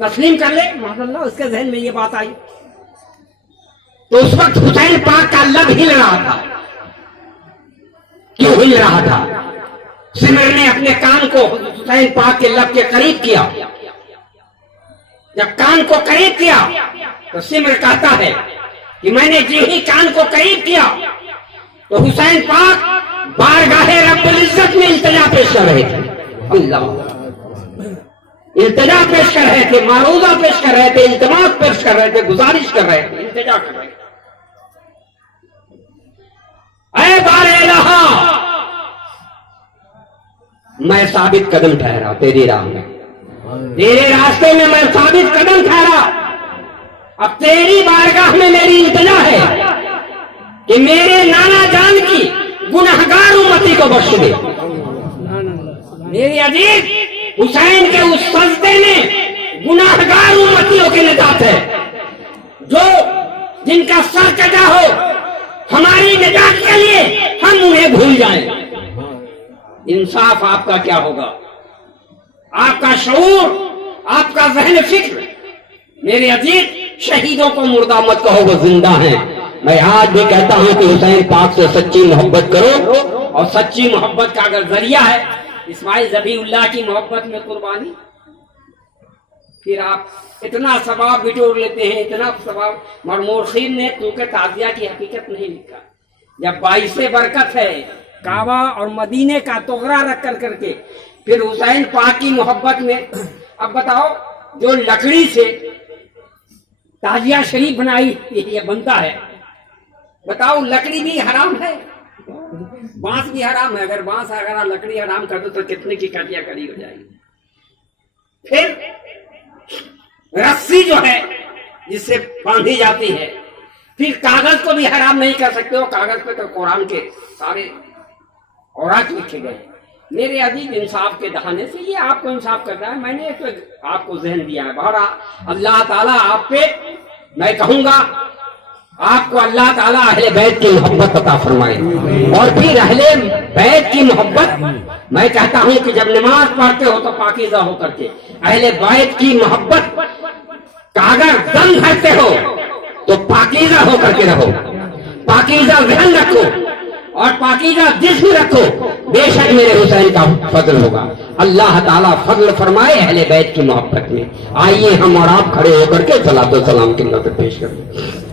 तस्लीम कर ले। माशाअल्लाह उसके जहन में ये बात आई। तो उस वक्त हुसैन पाक का लब हिल रहा था। क्यों हिल रहा था? सिमर ने अपने कान को हुसैन पाक के लब के करीब किया। जब कान को करीब किया तो सिमर कहता है कि मैंने जो ही कान को करीब किया तो हुसैन पाक बारगाहे रब्बुल इज्जत में इल्तिजा पेश कर रहे थे। अल्लाह, इल्तिजा पेश कर रहे थे, मारूजा पेश कर रहे थे, इल्तिमास पेश कर रहे थे, गुजारिश कर रहे थे, इल्तिजा कर रहे थे। ऐ बारे इलाहा, मैं साबित कदम ठहरा तेरी राह में, तेरे रास्ते में मैं साबित कदम ठहरा। अब तेरी बारगाह में मेरी इल्तिजा है कि मेरे नाना जान की गुनहगार उम्मती को बख्श दे। मेरे अजीज, हुसैन के उस सजदे में गुनाहगार उम्मतियों की निजात है। जो जिनका सर कटा हो, हमारी निजात के लिए हम उन्हें भूल जाएं। इंसाफ आपका क्या होगा? आपका शऊर, आपका जहन फिक्र। मेरे अजीज, शहीदों को मुर्दा मत कहो, वो जिंदा हैं। मैं आज भी कहता हूं कि हुसैन पाक से सच्ची मोहब्बत करो, और सच्ची मोहब्बत का अगर जरिया है इस्माइल ज़बीहुल्लाह की मोहब्बत में कुर्बानी, फिर आप इतना सवाब बिटोर लेते हैं, इतना सवाब। मरमोरखीन ने क्योंकि ताजिया की हकीकत नहीं लिखा। जब बाइसे बरकत है काबा और मदीने का तोगरा रख कर करके फिर हुसैन पाक की मोहब्बत में, अब बताओ जो लकड़ी से ताजिया शरीफ बनाई ये बनता है, बताओ लकड़ी भी हराम है, बांस भी हराम है। अगर बांस अगर लकड़ी हराम कर दो तो कितने की कटिया कड़ी हो जाएगी। फिर रस्सी जो है जिससे बांधी जाती है, फिर कागज को भी हराम नहीं कर सकते हो। कागज पे तो कुरान के सारे औरात लिखे गए। मेरे अजीज, इंसाफ के दहाने से ये आपको इंसाफ कर रहा है। मैंने तो आपको जहन दिया है। बहरा अल्लाह ताला आप पे, मैं कहूंगा आपको अल्लाह ताला अहले बैत की मोहब्बत अता फरमाए। और फिर अहले बैत की मोहब्बत, मैं कहता हूं कि जब नमाज पढ़ते हो तो पाकीज़ा होकर के, अहले बैत की मोहब्बत का अगर दम भरते हो तो पाकीज़ा होकर के रहो, पाकीज़ा ज़हन रखो और पाकीज़ा जिस्म रखो। बेशक मेरे हुसैन का फजल होगा। अल्लाह ताला फजल फरमाए अहले बैत की मोहब्बत में। आइए हम और आप खड़े होकर के सलातो सलाम की नज़र पेश करें।